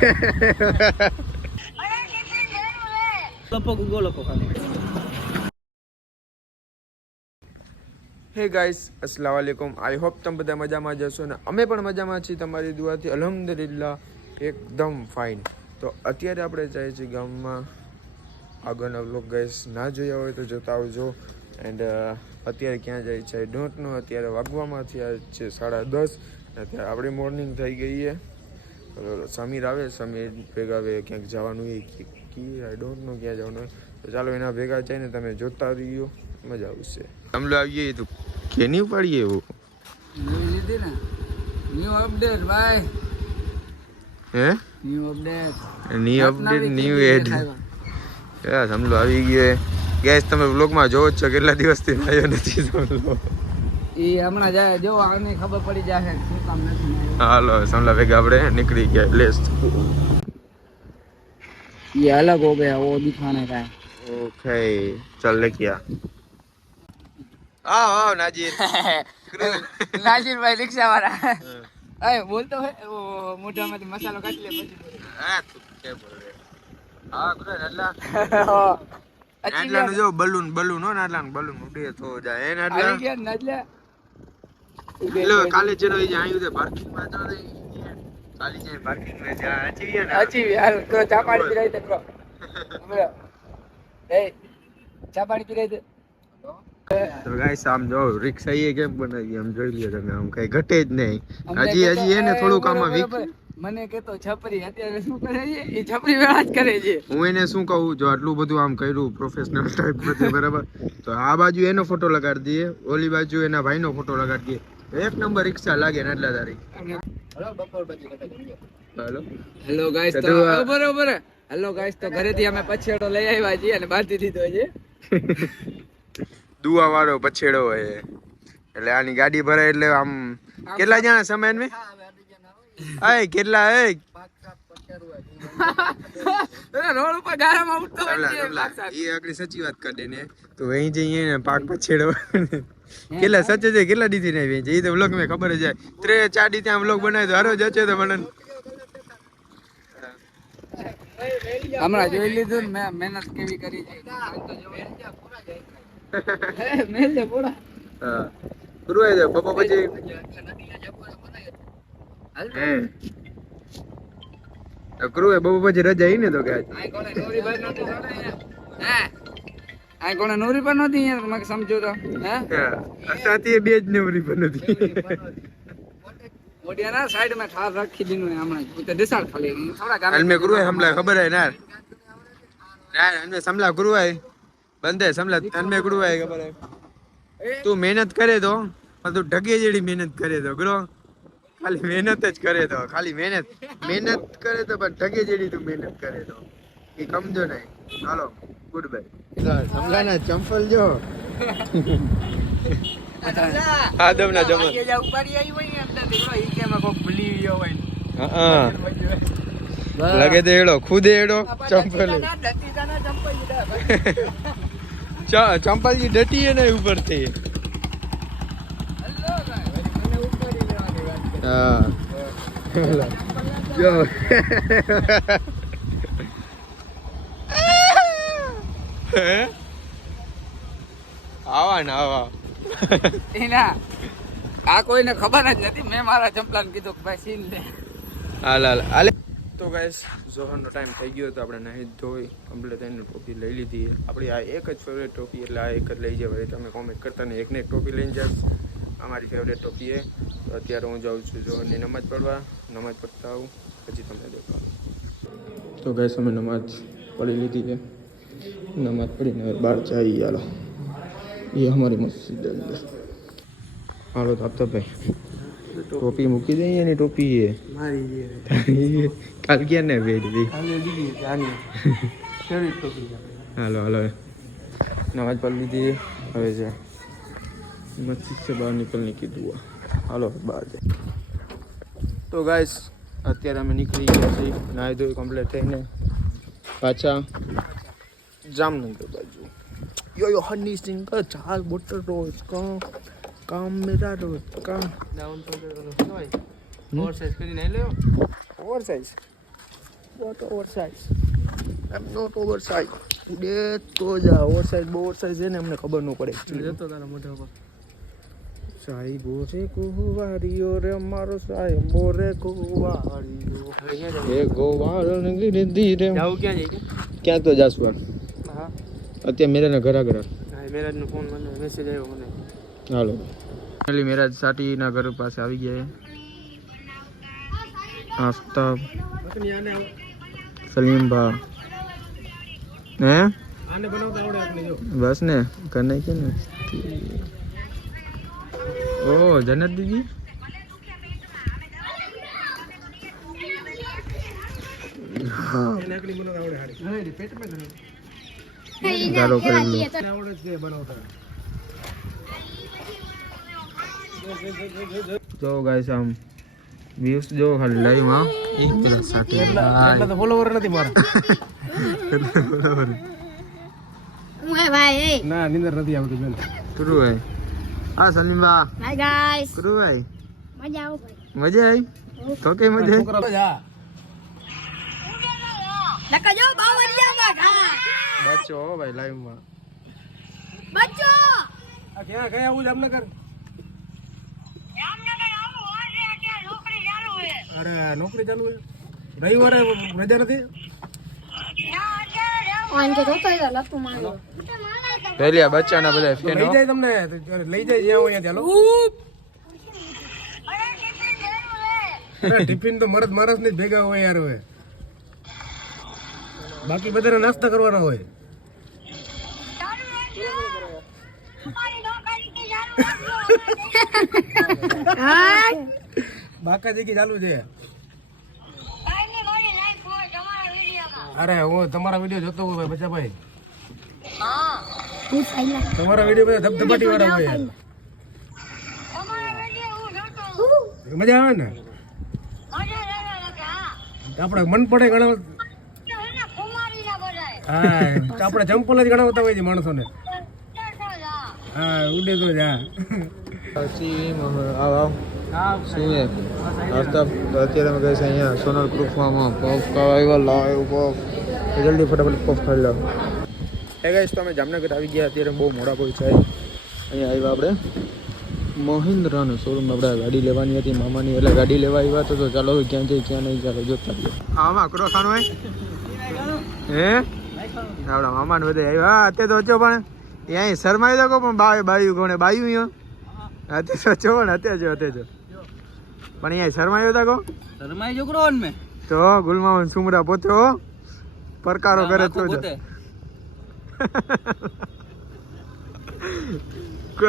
હે guys, અસ્સલામ વાલેકુમ. I hope તમે બધા મજામાં જશો ને અમે પણ મજામાં છીએ તમારી દુઆથી. અલ્હમ્દુલિલ્લાહ એકદમ ફાઇન. તો અત્યારે આપણે જઈએ છીએ ગામમાં. આગળના વ્લોગ ગાઈસ ના જોયા હોય તો જોતા આવજો. એન્ડ અત્યારે ક્યાં જાય છે આઈ ડોન્ટ નો. અત્યારે વાગવામાં થયા છે 10:30. અત્યારે આપણી મોર્નિંગ થઈ ગઈ છે. સમીર આવે, સમીર ભેગા આવે ક્યાંક જવાનું એ આઈ ડોન્ટ નો ક્યાં જવાનું હોય. તો ચાલો એના ભેગા જઈને તમે જોતા રહીયો, મજા આવશે. હમલો આવીએ તો કેની પડીએ એવું લીધી ને ન્યુ અપડેટ ભાઈ. Hey new update new ad yes હમલો આવી ગયો. ગેસ તમે વ્લોગમાં જોવો જ છો કેટલા દિવસથી આવ્યો નથી સમલો. એ હમણાં જાય જો આને ખબર પડી જાય શું કામ નથી. હાલો સમલા ભેગા આપણે નીકળી ગયા. લેસ ये अलग हो गया वो दिखाने का है. ओके चल लेके आओ नाजिर. नाजिर भाई रिक्शा वाला. अरे बोलते है वो मोटा में मसालो काट ले પછી. હા તું કે બોલ રે. હા કુરે નલ્લા નાટલા નો જો બલૂન હો નાટલા નો બલૂન ઉડે તો જાય એ નાટલા આવી ગયા નાટલા. લો કાલે ચલો એ આયું તે પાર્કિંગ માં તો કાલી જે પાર્કિંગ માં જા અચી ગયા ને અચી યાર તો ચા પાણી પીરાઈ દે બ્રો. એ ચા પાણી પીરાઈ દે. તો ગાઈસ આમ જો રિક્ષા એ કેમ બનાવી આમ જોઈ લ્યો તમે. આમ કઈ ઘટે જ નહીં. હજી એને થોડુંક આમાં વીક મને કેતો છપરી અત્યારે શું કરે છે એ છપરી વેળા જ કરે છે. હું એને શું કહું જો આટલું બધું આમ કર્યું પ્રોફેશનલ ટાઈપ બધું બરાબર તો આ બાજુ એનો ફોટો લગાડી દઈએ, ઓલી બાજુ એના ભાઈનો ફોટો લગાડી દઈએ. એક નંબર રિક્ષા લાગે ને એટલા તારી. હેલો ગાઈસ તો બરોબર. હેલો ગાઈસ તો ઘરેથી અમે પછેડો લઈ આવ્યા છીએ અને બાંધી દીધો છે. દુઆ વાળો પછેડો હોય એટલે આની ગાડી ભરાય એટલે આમ કેટલા જણા સમય ને આય કેટલા એ રોડ ઉપર ગારામાં ઉઠતો હોય એ આકડી સાચી વાત કરે ને તો અહીં જઈએ ને પાક પછેડો કેટલા સચ્ચે છે કેટલા દી ને આવી છે એ તો વ્લોગ મેં ખબર જ જાય 3-4 દી ત્યાં વ્લોગ બનાવી તો હારો જચે તો મને હમણાં જોઈ લીધું ને મેં મહેનત કેવી કરી છે. મેલ દે પોડા હા ગુરુએ દે પપ્પા પછી ગુરુએ બબુ પછી રજા આવી ને તો કે આ કોણે નોરી પર નહોતી હે આ કોણે નોરી પર નહોતી યાર મને સમજો તો હે અસાથી બે જ નોરી પર નથી મોડિયા ના સાઈડ માં ઠાર રાખી દીનું હમણાં તો દિશાળ ખાલી થોડા ગામ હાલ મે ગુરુએ હમલા ખબર હે ના ના હમે સમલા ગુરુએ બંદે સમલા તન મે ગુરુએ ખબર હે તું મહેનત કરે તો પણ તું ઢગે જેડી મહેનત કરે તો ગુરુ ખાલી મહેનત જ કરે તો ખાલી મહેનત કરે તો પણ ઢગે જેડી તું મહેનત કરે તો એ કમજો નહીં. હાલો ગુડ બાય. સમલાના ચંપલ જો આદમ ના જમા કે જા ઉપાડી આવી હોય અંદર દીકરો ઈ કે માં કોક ભૂલી ગયો હોય. હા લગે તો એડો ખુદે એડો ચંપલ ચંપલ જી ડટી હે ને ઉપર થી. હા જો આવા ને આવા એના આ કોઈને ખબર જ નથી. મેં મારા ચંપલાને કીધું કે ભાઈ સીન લે. હાલ હાલે. તો ગાઈસ ઝોહરનો ટાઈમ થઈ ગયો તો આપણે નહીં ધોઈ કમ્પ્લીટ એની ટોપી લઈ લીધી. આપણી આ એક જ ફેવરેટ ટોપી એટલે આ એક જ લઈ જવાય. તમે કોમેન્ટ કરતા ને એકને એક ટોપી લઈને જાવ. અમારી ફેવરેટ ટોપી એ તો અત્યારે હું જાઉં છું ઝોહરની નમાજ પડવા. નમાજ પડતા આવું પછી તમને દેખાડું. તો ગાઈસ અમે નમાજ પડી લીધી છે. નમાજ પડીને બહાર જઈએ. હાલો એ અમારી મસ્જિદ અંદર. હાલો તો આપતા ભાઈ ટોપી મૂકી દઈએ એની ટોપી એ મારી કાલ ક્યાં ને વેડી હાલો હાલો નમાજ પढ़ લીધી. હવે છે મસ્જિદ से બહાર નીકળને કી દુઆ. હાલો બહાર જાય. તો ગાઈસ અત્યારે અમે નીકળી ગયા છીએ નાહી ધોઈ કમ્પ્લીટ થઈને પાછા જામનગર બાજુ. યો હની સિંગ ચાલ બોટર રોજ કામ મેરા રોજ કામ ડાઉન તો ઓવર સાઈઝ કરી નહીં લેવો. Over size what oversize I am not oversize બે તો જા ઓવરસાઇઝ બહુ ઓવરસાઇઝ છે ને અમને ખબર ન પડે જતો તારા મોઢા પર સાહેબો રે કુવારીઓ રે મારો સાહેબો રે કુવારીઓ એ ગોવાળ ગીરી રે જાવ ક્યાં જઈ ક્યાં તો જાસવાન હા અત્યારે મેરાના ઘર આગળ હા મેરાજનો ફોન મને મેસેજ આવ્યો મને હાલો ફાઇનલી મેરાજ સાટીના ઘર પાસે આવી ગયા આફતાબ સલીમભા હે આને બનાવતા આવડે આપને જો બસ ને કરને કે ને ઓ જન્નત દીદી હા નકલી બનાવતા આવડે હારી પેટ મે ગારો કરી લો આવડે છે બનાવતા જો ગાઈસ આમ વ્યુઝ જો ખાલી લાઈવ માં એક પેલા સાથે એટલા તો ફોલોવર નથી મારા ફોલોવર હું હે ભાઈ ના નિંદર નથી આવતી બેન કરું ભાઈ હા સલીમબા હાય ગાઈસ કરું ભાઈ મજા આવો ભાઈ મજા આવી તો કઈ મજા આવી જા લકા જો બાવરિયામાં ખા બચ્ચો હો ભાઈ લાઈવ માં બચ્ચો આ ક્યાં ગયા હું જામનગર અરે નોકરી ચાલુ છે રવિવારે રજા નથી ઓન કે જોતો હોય લપુ માંગો પહેલી આ બચ્ચાના બધા ફેન લઈ જાય તમને લઈ જાય જ્યાં હોય ચાલો અરે ટિફિન તો મરદ ને ભેગા હોય યાર હવે બાકી બધાને નાસ્તા કરવાના હોય બાકા જગ્યા ચાલુ છે અરે હું તમારા વિડીયો જોતો હોય બચ્ચા ભાઈ તમારા વિડીયો બધા ધબધબાટી વાળા હોય મજા આવે ને આપણે મન પડે ઘણા હા આપણે ચંપલ જ ગણાવતા હોય છે માણસોને હા ઉડે તો જા શું છે અત્યારે અમે ગઈ છે અહીંયા સોનલ ગ્રુપમાં પફ ખાવા લાવ્યો પફ જલ્દી ફટાફટ પફ ખાઈ લો એ ગાઈસ તો અમે જામનગર આવી ગયા અત્યારે બહુ મોડા કોઈ છે અહીંયા આવ્યા આપણે મહિન્દ્રાનો શોરૂમ આપણે ગાડી લેવાની હતી મામાની એટલે ગાડી લેવા આવ્યા તો ચાલો ક્યાં જઈ ક્યાં નહીં ચાલો જોતા આમાં અકડો ખાનો હોય હે આપણા મામાને બધા આવ્યા હા અત્યારે તો વચ્ચો પણ અહીંયા શરમાઈ દો પણ બાયું કોણે બાયું અહીંયા અત્યારે વચ્ચો પણ અત્યારે જો પણ અહીંયા શરમાયો હતા કો શરમાઈ છોકરો મેં તો ગુલમાવન સુમરા પોતે હો પરકારો કરે તો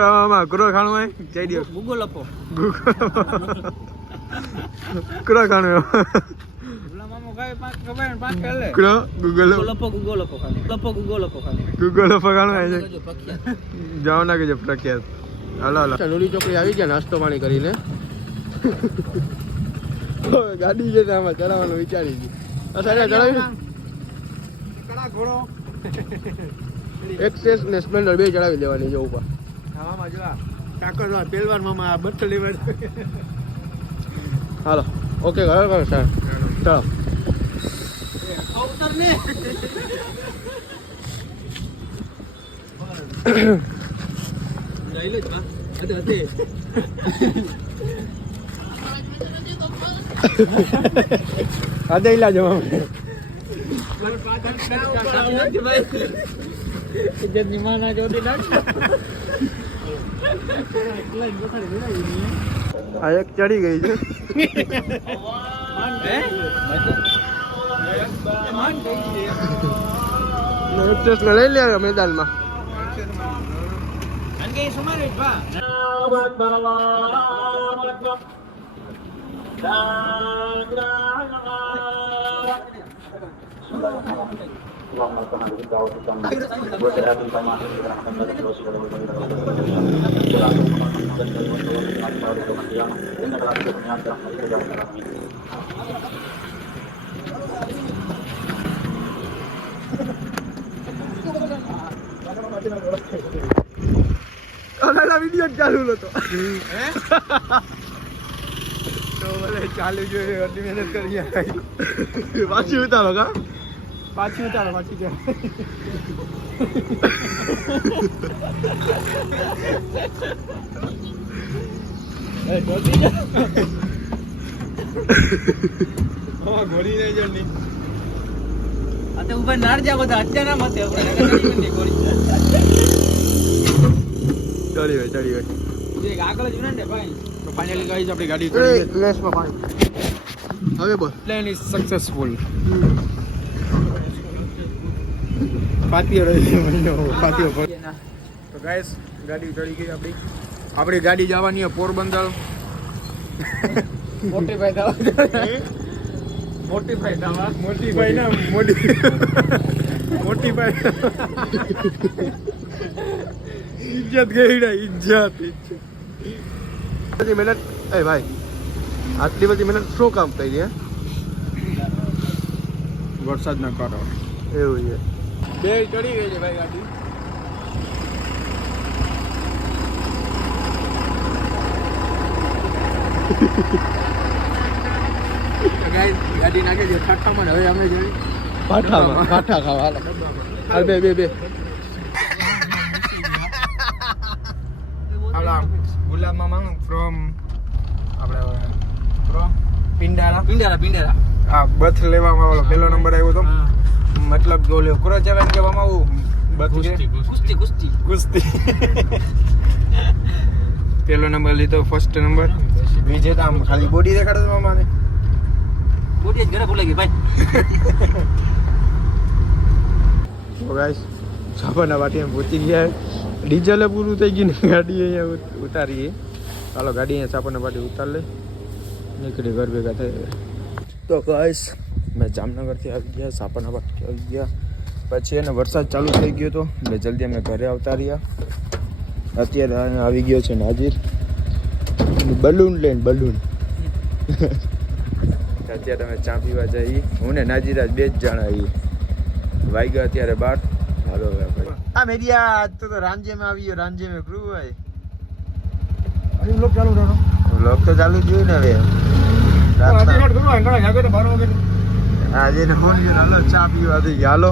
આમાં કુરો ખાણું હોય જઈ દો ગુગો લપો કુરો ખાણું મામો ગાય પાંચ ખબર પાંચ ખેલે કુરો ગૂગલ લપો ગુગો લપો ખાને ગૂગલ પગાણું આવે છે જાવ ના કે જે પ્રખ્યાત હાલો હાલો લોલી ચોકડી આવી ગયા નાસ્તો પાણી કરીને ગાડી છે આમાં ચડાવવાનું વિચારી હતી અસારે ચડાવી ઘોડો એક્સેસ ને સ્પ્લેન્ડર બે ચડાવી લેવાની છે ઉપર આમાં જો કાકો પહેલવાન મામા બત્તર લેવા હાલો ઓકે ઘર કરો સર ચાલો ઉતર ને લઈ લે જા અતે અતે ઇલા જવા માના જોતી આ એક ચડી ગઈ છે એક્સેસ ને લઈ લે મેદાનમાં વિડીયો ચાલુ હતો તો ભલે ચાલુ જોઈએ અડધી મહેનત કરી પાછી ઉતારો કા પાછી ઉતારો પાછી ઘોડી નહીં જલ્દી आता ऊपर नार जागो तो अच्छा ना मत है ऊपर नहीं गोली ચડી ભાઈ ये આગળ જ ને ભાઈ તો ફાઇનલી ગાઈસ આપણી ગાડી ચડી ગઈ ગ્લાસમાં પાણી હવે બોલ પ્લાન ઇઝ સક્સેસફુલ પાતીઓ રહી મહિનો પાતીઓ પર તો ગાઈસ ગાડી ચડી ગઈ આપણી ગાડી જવાની છે પોરબંદર મોટી ભાઈ દાવા મોટી ભાઈ દાવા મોટી ભાઈ ના મોટી ભાઈ ઇજ્જત ગઈડા ઇજ્જત બધી મહેનત એ ભાઈ આટલી બધી મહેનત શું કામ કરી હે વરસાદના કારણે એવું છે બે ચડી ગઈ છે ભાઈ ગાડી ગાડી નાખે છે ઠાઠામાં હવે અમે જઈ પાઠામાં કાઠા ખાવા હાલ બે હાલા ગુલાબ મામા ફ્રોમ આપણે ફ્રોમ પિંડારા હા બથ લેવામાં ઓલો પહેલો નંબર આવ્યો તો મતલબ કે ઓલો ક્રો ચેલેન્જ કહેવામાં આવું બથ કુસ્તી પહેલો નંબર લીધો ફર્સ્ટ નંબર વિજેતા આમ ખાલી બોડી દેખાડો મામાને મોટી જ ઘરે ભૂલાઈ ગઈ ભાઈ તો ગાઈસ સાપરના વાટી પહોંચી ગયા ડીઝલ પૂરું થઈ ગયું ને ગાડી અહીંયા ઉતારીએ ચાલો ગાડી અહીંયા સાપરના વાટી ઉતાર લે નીકળી ઘર ભેગા થઈ તો ગાઈસ મેં જામનગરથી આવી ગયા સાપરના વાટી આવી ગયા પછી એને વરસાદ ચાલુ થઈ ગયો હતો એટલે જલ્દી અમે ઘરે આવતા રહ્યા અત્યારે અહીંયા આવી ગયો છે નાજીર બલૂન લઈને બલૂન અત્યારે અમે ચા પીવા જઈએ હું ને નાજીરાજ બે જ જણા આવીએ વાગ્યા અત્યારે 12 હાલો ભાઈ આ મેડિયા આજ તો રાંજે માં આવી ગયો રાંજે में ક્રૂ ભાઈ અરે લોક ચાલુ રહો વ્લોગ તો ચાલુ જ હોય ને હવે આજે ને ફોન કર્યો હાલો ચા પીવા થઈ ગયા હાલો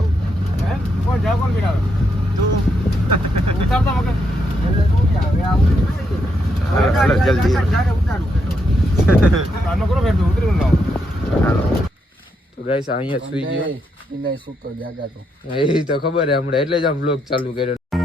હાલો જલ્દી તો ગાઈસ અહીંયા સુઈ ગયો ઇંદાઈ સુકો જાગા તો એ તો ખબર હે હમણાં એટલે જ આમ વ્લોગ ચાલુ કર્યો